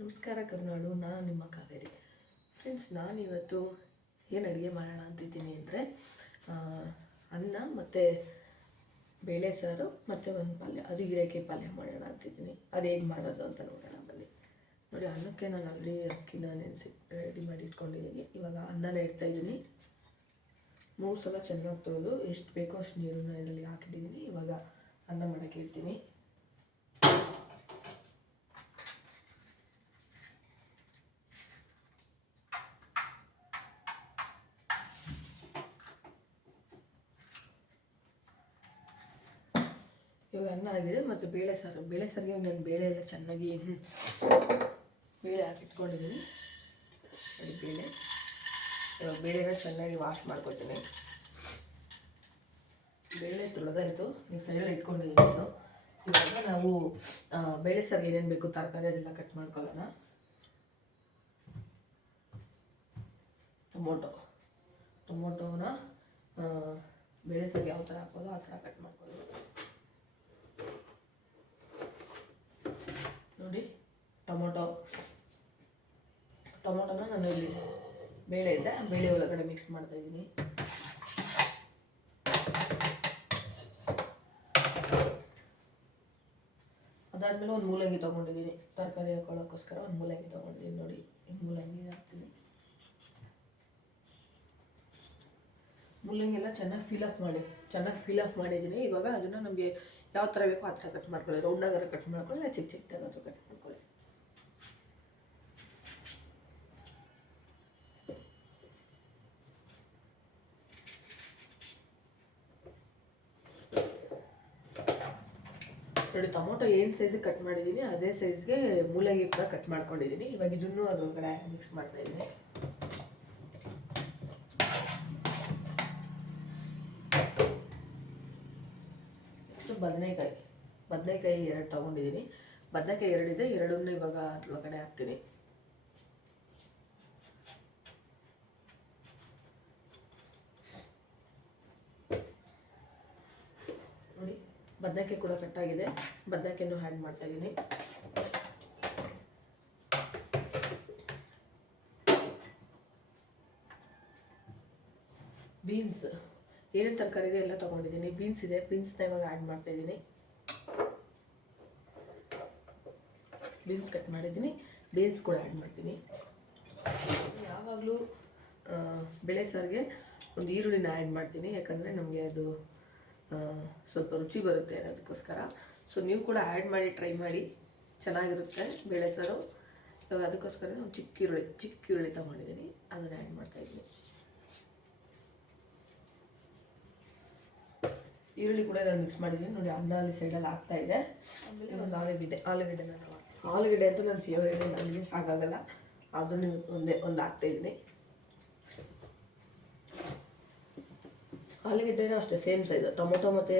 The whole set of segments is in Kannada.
ನಮಸ್ಕಾರ ಕರುನಾಡು, ನಾನು ನಿಮ್ಮ ಕಾವೇರಿ. ಫ್ರೆಂಡ್ಸ್, ನಾನಿವತ್ತು ಏನು ಅಡುಗೆ ಮಾಡೋಣ ಅಂತಿದ್ದೀನಿ ಅಂದರೆ ಅನ್ನ ಮತ್ತು ಬೇಳೆ ಸಾರು ಮತ್ತು ಒಂದು ಪಲ್ಯ, ಅದು ಹೀರೆಕಾಯಿ ಪಲ್ಯ ಮಾಡೋಣ ಅಂತಿದ್ದೀನಿ. ಅದು ಹೇಗೆ ಮಾಡೋದು ಅಂತ ನೋಡೋಣ ಬನ್ನಿ. ನೋಡಿ, ಅನ್ನಕ್ಕೆ ನಾನು ಆಲ್ರೆಡಿ ಅಕ್ಕಿನ ನೆನೆಸಿ ರೆಡಿ ಮಾಡಿ ಇಟ್ಕೊಂಡಿದ್ದೀನಿ. ಇವಾಗ ಅನ್ನನ ಇಡ್ತಾಯಿದ್ದೀನಿ. 3 ಸಲ ಚೆನ್ನಾಗಿ ತೊಳೆದು ಎಷ್ಟು ಬೇಕೋ ಅಷ್ಟು ನೀರನ್ನು ಇದರಲ್ಲಿ ಹಾಕಿಟ್ಟಿದ್ದೀನಿ. ಇವಾಗ ಅನ್ನ ಮಾಡೋಕ್ಕೆ ಇಡ್ತೀನಿ. ಇವಾಗ ಅನ್ನ ಆಗಿದೆ. ಮತ್ತು ಬೇಳೆ ಸಾರಿಗೆ ನಾನು ಬೇಳೆ ಎಲ್ಲ ಚೆನ್ನಾಗಿ ಬೇಳೆ ಹಾಕಿಟ್ಕೊಂಡಿದ್ದೀನಿ. ನೋಡಿ, ಇವಾಗ ಬೇಳೆನ ಚೆನ್ನಾಗಿ ವಾಶ್ ಮಾಡ್ಕೊತೀನಿ. ಬೇಳೆ ತೊಳೆದಾಯಿತು, ನೀವು ಸೈಡಲ್ಲಿ ಇಟ್ಕೊಂಡಿದ್ದೀನಿ. ಇವಾಗ ನಾವು ಬೇಳೆ ಸಾರಿಗೆ ಏನೇನು ಬೇಕು ತರಕಾರಿ ಅದೆಲ್ಲ ಕಟ್ ಮಾಡ್ಕೊಳ್ಳೋಣ. ಟೊಮೊಟೊನ ಬೇಳೆ ಸಾರಿಗೆ ಯಾವ ಥರ ಹಾಕೋದು ಆ ಥರ ಕಟ್ ಮಾಡ್ಕೊಳ್ಳೋದು. ನೋಡಿ, ಟೊಮೊಟೊನ ನಾನು ಇಲ್ಲಿ ಬೇಳೆ ಇದೆ, ಬೇಳೆ ಒಳಗಡೆ ಮಿಕ್ಸ್ ಮಾಡ್ತಾಯಿದ್ದೀನಿ. ಅದಾದಮೇಲೆ ಒಂದು ಮೂಲಂಗಿ ತೊಗೊಂಡಿದ್ದೀನಿ, ತರಕಾರಿ ಹಾಕೊಳ್ಳೋಕ್ಕೋಸ್ಕರ ಒಂದು ಮೂಲಂಗಿ ತೊಗೊಂಡಿದ್ದೀನಿ. ನೋಡಿ, ಈ ಮೂಲಂಗಿ ಹಾಕ್ತೀನಿ. ಮೂಲಂಗಿ ಎಲ್ಲ ಚೆನ್ನಾಗಿ ಫಿಲ್ ಆಫ್ ಮಾಡಿದ್ದೀನಿ. ಇವಾಗ ಅದನ್ನು ನಮಗೆ ಯಾವ ಥರ ಬೇಕೋ ಆ ಥರ ಕಟ್ ಮಾಡ್ಕೊಳ್ಳಿ. ರೌಂಡಾಗಾರ ಕಟ್ ಮಾಡ್ಕೊಳ್ಳಿ, ಇಲ್ಲ ಚಿಕ್ಕ ಚಿಕ್ಕದಾಗಾದ್ರೂ ಕಟ್ ಮಾಡ್ಕೊಳ್ಳಿ. ನೋಡಿ, ಟೊಮೊಟೊ ಏನು ಸೈಜಿಗೆ ಕಟ್ ಮಾಡಿದ್ದೀನಿ ಅದೇ ಸೈಜ್ಗೆ ಮೂಲಂಗಿ ಕೂಡ ಕಟ್ ಮಾಡ್ಕೊಂಡಿದ್ದೀನಿ. ಇವಾಗ ಇದನ್ನು ಅದ್ರೊಳಗಡೆ ಮಿಕ್ಸ್ ಮಾಡ್ತಾಯಿದ್ದೀನಿ. ಬದನೆಕಾಯಿ 2 ತೊಗೊಂಡಿದ್ದೀನಿ. ಬದನೆಕಾಯಿ 2 ಇದೆ, 2 ಇವಾಗ ಅದ್ರೊಳಗಡೆ ಹಾಕ್ತೀನಿ. ನೋಡಿ, ಬದನೆಕಾಯಿ ಕೂಡ ಕಟ್ಟಾಗಿದೆ. ಬದನೆಕಾಯನ್ನು ಆ್ಯಡ್ ಮಾಡ್ತಾಯಿದ್ದೀನಿ. ಬೀನ್ಸ್ ಏನೇನು ತರಕಾರಿ ಇದೆ ಎಲ್ಲ ತೊಗೊಂಡಿದ್ದೀನಿ. ಬೀನ್ಸ್ ಇದೆ, ಬೀನ್ಸ್ನ ಇವಾಗ ಆ್ಯಡ್ ಮಾಡ್ತಾಯಿದ್ದೀನಿ. ಬೀನ್ಸ್ ಕಟ್ ಮಾಡಿದ್ದೀನಿ, ಬೀನ್ಸ್ ಕೂಡ ಆ್ಯಡ್ ಮಾಡ್ತೀನಿ. ಯಾವಾಗಲೂ ಬೇಳೆ ಸಾರಿಗೆ ಒಂದು ಈರುಳ್ಳಿನ ಆ್ಯಡ್ ಮಾಡ್ತೀನಿ, ಯಾಕಂದರೆ ನಮಗೆ ಅದು ಸ್ವಲ್ಪ ರುಚಿ ಬರುತ್ತೆ ಅನ್ನೋದಕ್ಕೋಸ್ಕರ. ಸೊ ನೀವು ಕೂಡ ಆ್ಯಡ್ ಮಾಡಿ ಟ್ರೈ ಮಾಡಿ, ಚೆನ್ನಾಗಿರುತ್ತೆ ಬೇಳೆ ಸಾರು. ಇವಾಗ ಅದಕ್ಕೋಸ್ಕರ ಒಂದು ಚಿಕ್ಕ ಈರುಳ್ಳಿ ತೊಗೊಂಡಿದ್ದೀನಿ, ಅದನ್ನು ಆ್ಯಡ್ ಮಾಡ್ತಾಯಿದ್ದೀನಿ. ಈರುಳ್ಳಿ ಕೂಡ ನಾನು ಮಿಕ್ಸ್ ಮಾಡಿದ್ದೀನಿ. ನೋಡಿ, ಅನ್ನ ಅಲ್ಲಿ ಸೈಡಲ್ಲಿ ಆಗ್ತಾಯಿದೆ. ಆಮೇಲೆ ಒಂದು ಆಲೂಗಡ್ಡೆ ಅಂತೂ ನನ್ನ ಫೇವರೇಟ್, ನನಗೆ ಸಾಕಾಗಲ್ಲ, ಅದನ್ನು ಒಂದು ಹಾಕ್ತಾಯಿದ್ದೀನಿ. ಆಲೂಗಡ್ಡೆನೂ ಅಷ್ಟೇ ಸೇಮ್ ಸೈಜ್. ಟೊಮೊಟೊ ಮತ್ತು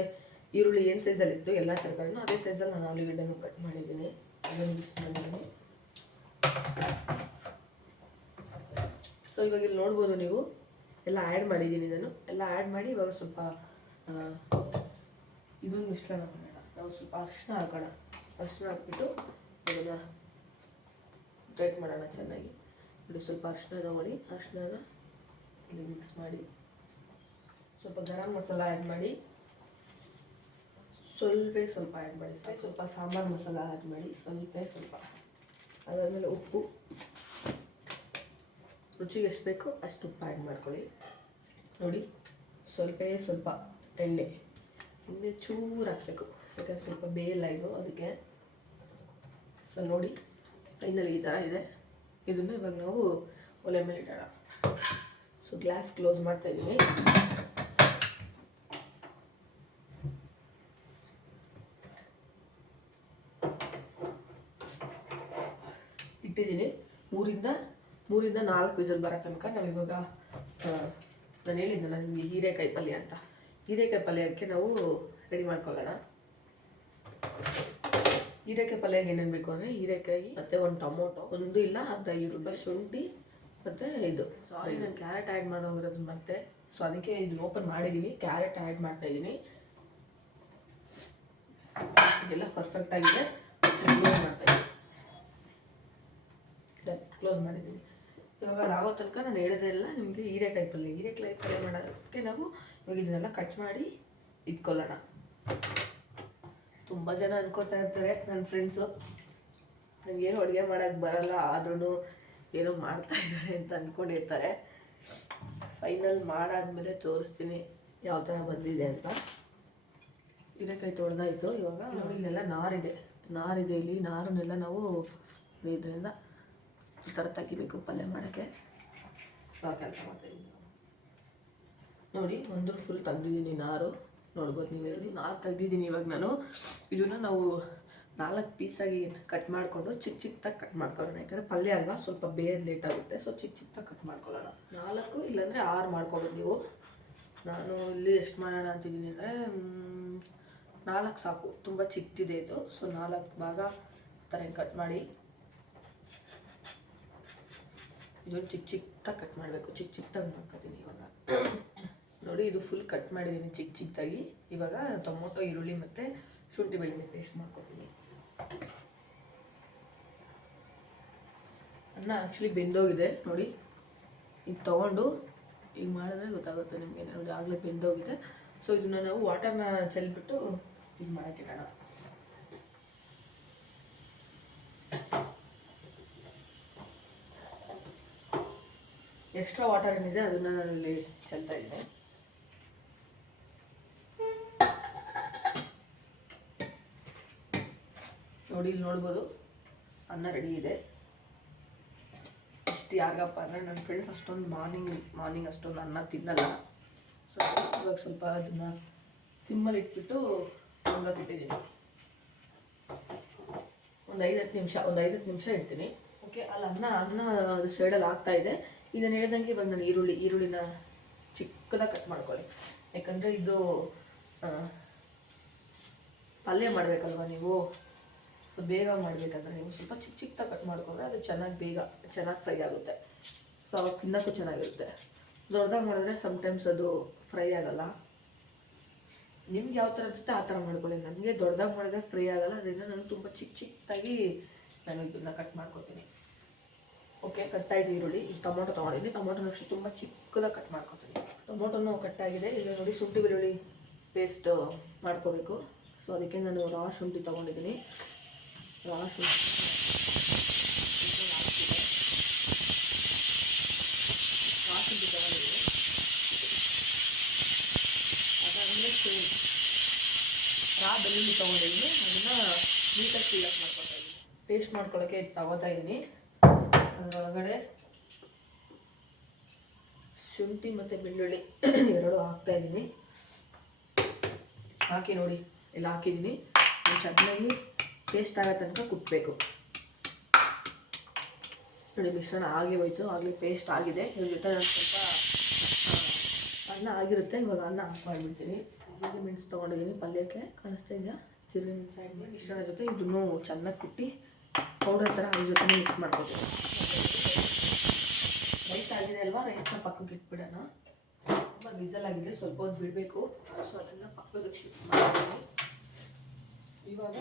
ಈರುಳ್ಳಿ ಏನು ಸೈಜಲ್ಲಿತ್ತು ಎಲ್ಲ ತರಕಾರಿನೂ ಅದೇ ಸೈಜಲ್ಲಿ ನಾನು ಆಲೂಗಡ್ಡೆನೂ ಕಟ್ ಮಾಡಿದ್ದೀನಿ. ಅದನ್ನು ಮಿಕ್ಸ್ ಮಾಡಿದ್ದೀನಿ. ಸೊ ಇವಾಗ ಇಲ್ಲಿ ನೋಡ್ಬೋದು ನೀವು, ಎಲ್ಲ ಆ್ಯಡ್ ಮಾಡಿದ್ದೀನಿ ನಾನು. ಎಲ್ಲ ಆ್ಯಡ್ ಮಾಡಿ ಇವಾಗ ಸ್ವಲ್ಪ ಇದೊಂದು ಮಿಶ್ರಣ ಮಾಡೋಣ. ನಾವು ಸ್ವಲ್ಪ ಅರಿಶಿನ ಹಾಕೋಣ. ಅರಿಶಿನ ಹಾಕ್ಬಿಟ್ಟು ಅದನ್ನು ಟೈಟ್ ಮಾಡೋಣ ಚೆನ್ನಾಗಿ. ನೋಡಿ, ಸ್ವಲ್ಪ ಅರಿಶಿನ ತಗೊಳ್ಳಿ. ಅರಿಶಿನ ಇಲ್ಲಿ ಮಿಕ್ಸ್ ಮಾಡಿ, ಸ್ವಲ್ಪ ಗರಂ ಮಸಾಲ ಆ್ಯಡ್ ಮಾಡಿ, ಸ್ವಲ್ಪ ಆ್ಯಡ್ ಮಾಡಿ, ಸ್ವಲ್ಪ ಸಾಂಬಾರು ಮಸಾಲ ಆ್ಯಡ್ ಮಾಡಿ, ಸ್ವಲ್ಪ. ಅದಾದಮೇಲೆ ಉಪ್ಪು, ರುಚಿಗೆ ಎಷ್ಟು ಬೇಕೋ ಅಷ್ಟು ಉಪ್ಪು ಆ್ಯಡ್ ಮಾಡ್ಕೊಳ್ಳಿ. ನೋಡಿ, ಸ್ವಲ್ಪ ಎಣ್ಣೆ ಚೂರು ಹಾಕಬೇಕು, ಯಾಕಂದರೆ ಸ್ವಲ್ಪ ಬೇಯಲ್ಲ ಇದು, ಅದಕ್ಕೆ. ಸೊ ನೋಡಿ, ಫೈನಲಿ ಈ ಥರ ಇದೆ. ಇದನ್ನು ಇವಾಗ ನಾವು ಒಲೆ ಮೇಲೆ ಇಡೋಣ. ಸೊ ಗ್ಲಾಸ್ ಕ್ಲೋಸ್ ಮಾಡ್ತಾಯಿದ್ದೀನಿ. ಇಟ್ಟಿದ್ದೀನಿ. 3ರಿಂದ 4 ವಿಸಲ್ ಬರೋ ತನಕ ನಾವು ಇವಾಗ ನಾನು ಹೇಳಿದ್ದೆ ನಿಮಗೆ ಹೀರೆಕಾಯಿ ಪಲ್ಯ ಅಂತ. ಹೀರೆಕಾಯಿ ಪಲ್ಯಕ್ಕೆ ನಾವು ರೆಡಿ ಮಾಡ್ಕೊಳ್ಳೋಣ. ಹೀರೆಕಾಯಿ ಪಲ್ಯಕ್ಕೆ ಏನೇನು ಬೇಕು ಅಂದರೆ ಹೀರೆಕಾಯಿ ಮತ್ತು ಒಂದು ಟೊಮೊಟೊ, 1 ಇಲ್ಲ ಅರ್ಧ ಈರುಳ್ಳಿ, ಶುಂಠಿ ಮತ್ತು ನಾನು ಕ್ಯಾರೆಟ್ ಆ್ಯಡ್ ಮಾಡೋಗಿರೋದು ಮತ್ತೆ. ಸೊ ಅದಕ್ಕೆ ಇದನ್ನು ಓಪನ್ ಮಾಡಿದ್ದೀನಿ, ಕ್ಯಾರೆಟ್ ಆ್ಯಡ್ ಮಾಡ್ತಾಯಿದ್ದೀನಿ. ಇದೆಲ್ಲ ಪರ್ಫೆಕ್ಟಾಗಿದೆ. ಮಾಡ್ತಾಯಿದ್ದೀನಿ. ಕ್ಲೋಸ್ ಮಾಡಿದ್ದೀನಿ. ಇವಾಗ ಆಗೋ ತನಕ ನಾನು ಹೇಳಿದೆ ಇಲ್ಲ ನಿಮಗೆ ಹೀರೆಕಾಯಿ ಪಲ್ಯ ಮಾಡೋದಕ್ಕೆ ನಾವು ಇವಾಗ ಇದನ್ನೆಲ್ಲ ಕಟ್ ಮಾಡಿ ಇಟ್ಕೊಳ್ಳೋಣ. ತುಂಬ ಜನ ಅನ್ಕೋತಾ ಇರ್ತಾರೆ ನನ್ನ ಫ್ರೆಂಡ್ಸು, ನನಗೇನು ಅಡುಗೆ ಮಾಡೋಕ್ಕೆ ಬರಲ್ಲ ಆದ್ರೂ ಏನೋ ಮಾಡ್ತಾ ಇದ್ದಾಳೆ ಅಂತ ಅಂದ್ಕೊಂಡಿರ್ತಾರೆ. ಫೈನಲ್ ಮಾಡಾದ್ಮೇಲೆ ತೋರಿಸ್ತೀನಿ ಯಾವ ಥರ ಬಂದಿದೆ ಅಂತ. ಹೀರೆಕಾಯಿ ತೊಳೆದಾಯಿತು. ಇವಾಗ ನೋಡಿ ಇಲ್ಲೆಲ್ಲ ನಾರಿದೆ ಇಲ್ಲಿ ನಾರನ್ನೆಲ್ಲ ನಾವು ಇದರಿಂದ ಈ ಥರ ತೆಗಿಬೇಕು ಪಲ್ಯ ಮಾಡೋಕ್ಕೆ. ಕೆಲಸ ಮಾಡ್ತಾಯಿದ್ದೀನಿ ನೋಡಿ, ಒಂದು ಫುಲ್ ತೆಗ್ದಿದ್ದೀನಿ ನಾರು, ನೋಡ್ಬೋದು ನೀವು ಇಲ್ಲಿ ನಾರು ತೆಗ್ದಿದ್ದೀನಿ. ಇವಾಗ ನಾನು ಇದನ್ನು ನಾವು 4 ಪೀಸಾಗಿ ಕಟ್ ಮಾಡಿಕೊಂಡು ಚಿಕ್ಕದಾಗಿ ಕಟ್ ಮಾಡ್ಕೊಳ್ಳೋಣ. ಯಾಕಂದರೆ ಪಲ್ಯ ಅಲ್ವಾ, ಸ್ವಲ್ಪ ಬೇರೆ ಲೇಟ್ ಆಗುತ್ತೆ. ಸೊ ಚಿಕ್ಕದಾಗಿ ಕಟ್ ಮಾಡ್ಕೊಳ್ಳೋಣ. 4 ಇಲ್ಲಾಂದರೆ 6 ಮಾಡ್ಕೊಬೋದು ನೀವು. ನಾನು ಇಲ್ಲಿ ಎಷ್ಟು ಮಾಡೋಣ ಅಂತಿದ್ದೀನಿ ಅಂದರೆ 4 ಸಾಕು, ತುಂಬ ಚಿಕ್ಕದಿದೆ ಇದು. ಸೊ 4 ಭಾಗ ಥರ ಕಟ್ ಮಾಡಿ ಇದೊಂದು ಚಿಕ್ಕದಾಗಿ ಕಟ್ ಮಾಡಬೇಕು. ಚಿಕ್ಕದಾಗಿ ಮಾಡ್ಕೊತೀನಿ ಇವಾಗ. ನೋಡಿ ಇದು ಫುಲ್ ಕಟ್ ಮಾಡಿದ್ದೀನಿ ಚಿಕ್ಕದಾಗಿ. ಇವಾಗ ಟೊಮೊಟೊ, ಈರುಳ್ಳಿ ಮತ್ತು ಶುಂಠಿ ಬೆಳ್ಳುಳ್ಳಿ ಪೇಸ್ಟ್ ಮಾಡ್ಕೊತೀನಿ. ಅನ್ನ ಆ್ಯಕ್ಚುಲಿ ಬೆಂದೋಗಿದೆ ನೋಡಿ, ಈಗ ತೊಗೊಂಡು ಈಗ ಮಾಡಿದ್ರೆ ಗೊತ್ತಾಗುತ್ತೆ ನಿಮಗೆ. ನೋಡಿ ಆಗಲೇ ಬೆಂದೋಗಿದೆ. ಸೊ ಇದನ್ನು ನಾವು ವಾಟರ್ನ ಚೆಲ್ಬಿಟ್ಟು ಇದು ಮಾಡೋಕ್ಕಿಡೋಣ. ಎಕ್ಸ್ಟ್ರಾ ವಾಟರ್ ಏನಿದೆ ಅದನ್ನು ನಾನು ಇಲ್ಲಿ ಚೆಲ್ತಾ ಇದ್ದೀನಿ. ನೋಡಿ ಇಲ್ಲಿ ನೋಡ್ಬೋದು ಅನ್ನ ರೆಡಿ ಇದೆ. ಇಷ್ಟು ಯಾರಿಗಪ್ಪ ಅಂದರೆ ನನ್ನ ಫ್ರೆಂಡ್ಸ್ ಅಷ್ಟೊಂದು ಮಾರ್ನಿಂಗ್ ಅಷ್ಟೊಂದು ಅನ್ನ ತಿನ್ನಲ್ಲ. ಸೊ ಇವಾಗ ಸ್ವಲ್ಪ ಅದನ್ನು ಸಿಮ್ಮಲ್ಲಿ ಇಟ್ಬಿಟ್ಟು ಒಣಗಾಕಿಟ್ಟಿದ್ದೀನಿ. ಒಂದು 5-10 ನಿಮಿಷ ಇಡ್ತೀನಿ. ಓಕೆ, ಅಲ್ಲಿ ಅನ್ನ ಅದು ಸೈಡಲ್ಲಿ ಆಗ್ತಾಯಿದೆ. ಈಗ ನಾನು ಹೇಳ್ದಂಗೆ ಇವಾಗ ನಾನು ಈರುಳ್ಳಿನ ಚಿಕ್ಕದಾಗಿ ಕಟ್ ಮಾಡ್ಕೊಳ್ಳಿ. ಯಾಕಂದರೆ ಇದು ಪಲ್ಯ ಮಾಡಬೇಕಲ್ವ ನೀವು. ಸೊ ಬೇಗ ಮಾಡಬೇಕಂದ್ರೆ ನೀವು ಸ್ವಲ್ಪ ಚಿಕ್ಕದಾಗಿ ಕಟ್ ಮಾಡ್ಕೊಂಡ್ರೆ ಅದು ಚೆನ್ನಾಗಿ ಫ್ರೈ ಆಗುತ್ತೆ. ಸೊ ಅವಾಗ ತಿನ್ನೋಕ್ಕೂ ಚೆನ್ನಾಗಿರುತ್ತೆ. ದೊಡ್ಡದಾಗಿ ಮಾಡಿದ್ರೆ ಸಮ್ಟೈಮ್ಸ್ ಅದು ಫ್ರೈ ಆಗೋಲ್ಲ. ನಿಮ್ಗೆ ಯಾವ ಥರ ಅನ್ಸುತ್ತೆ ಆ ಥರ ಮಾಡ್ಕೊಳ್ಳಿ. ನನಗೆ ದೊಡ್ಡದಾಗಿ ಮಾಡಿದ್ರೆ ಫ್ರೈ ಆಗೋಲ್ಲ, ಅದರಿಂದ ನಾನು ತುಂಬ ಚಿಕ್ಕದಾಗಿ ನಾನು ಇದನ್ನು ಕಟ್ ಮಾಡ್ಕೊತೀನಿ. ಓಕೆ, ಕಟ್ಟಾಯಿತು ಈರುಳ್ಳಿ. ಈಗ ಟೊಮೊಟೊ ತೊಗೊಂಡಿದ್ದೀನಿ. ಟೊಮೊಟೊನ ಅಷ್ಟು ತುಂಬ ಚಿಕ್ಕದಾಗಿ ಕಟ್ ಮಾಡ್ಕೊತೀನಿ. ಟೊಮೊಟೊನೂ ಕಟ್ಟಾಗಿದೆ. ಈಗ ನೋಡಿ ಶುಂಠಿ ಬೆಳ್ಳುಳ್ಳಿ ಪೇಸ್ಟ್ ಮಾಡ್ಕೋಬೇಕು. ಸೊ ಅದಕ್ಕೆ ನಾನು ರಾ ಶುಂಠಿ ತೊಗೊಂಡಿದ್ದೀನಿ. ರಾ ಶುಂಠಿ ತೊಗೊಂಡಿದ್ದೀನಿ. ಅದಾದಮೇಲೆ ರಾ ಬೆಳ್ಳುಳ್ಳಿ ತೊಗೊಂಡಿದ್ದೀನಿ. ಅದನ್ನು ನೀಟಾಗಿ ಕ್ಲೀನ್ ಮಾಡ್ಕೊತಾ ಇದ್ದೀನಿ. ಪೇಸ್ಟ್ ಮಾಡ್ಕೊಳ್ಳೋಕ್ಕೆ ತಗೋತಾ ಇದ್ದೀನಿ. ಅದರೊಳಗಡೆ ಶುಂಠಿ ಮತ್ತು ಬೆಳ್ಳುಳ್ಳಿ ಎರಡು ಹಾಕ್ತಾಯಿದ್ದೀನಿ. ಹಾಕಿ ನೋಡಿ ಎಲ್ಲ ಹಾಕಿದ್ದೀನಿ. ಚೆನ್ನಾಗಿ ಪೇಸ್ಟ್ ಆಗೋ ತನಕ ಕುಟ್ಟಬೇಕು. ನೋಡಿ ಮಿಶ್ರಣ ಆಗಿ ಹೋಯ್ತು, ಆಗಲಿ ಪೇಸ್ಟ್ ಆಗಿದೆ. ಇದ್ರ ಜೊತೆ ನಾನು ಸ್ವಲ್ಪ ಅನ್ನ ಆಗಿರುತ್ತೆ. ಇವಾಗ ಅನ್ನ ಹಾಕಿ ಮಾಡಿಬಿಡ್ತೀನಿ. ಜೀರಿಗೆ ಮೆಣಸು ತೊಗೊಂಡಿದ್ದೀನಿ ಪಲ್ಯಕ್ಕೆ, ಕಾಣಿಸ್ತಾ ಇದೆಯಾ? ಜೀರಿಗೆ ಮೆಣಸು ಹಾಕಿ ಮಿಶ್ರಣ ಜೊತೆ ಇದನ್ನು ಚೆನ್ನಾಗಿ ಕುಟ್ಟಿ ಪೌಡರ್ ಥರ ಅದ್ರ ಜೊತೆ ಮಿಕ್ಸ್ ಮಾಡ್ಕೊತೀನಿ. ರೈಸ್ ಆಗಿದೆ ಅಲ್ವಾ, ರೈಸ್ನ ಪಕ್ಕಕ್ಕೆ ಇಟ್ಬಿಡೋಣ. ತುಂಬ ವಿಸಲ್ ಆಗಿದೆ, ಸ್ವಲ್ಪ ಹೊತ್ತು ಬಿಡಬೇಕು. ಸೊ ಅದನ್ನು ಪಕ್ಕದಕ್ಕೆ ಶಿಫ್ಟ್ ಮಾಡ್ತೀನಿ. ಇವಾಗ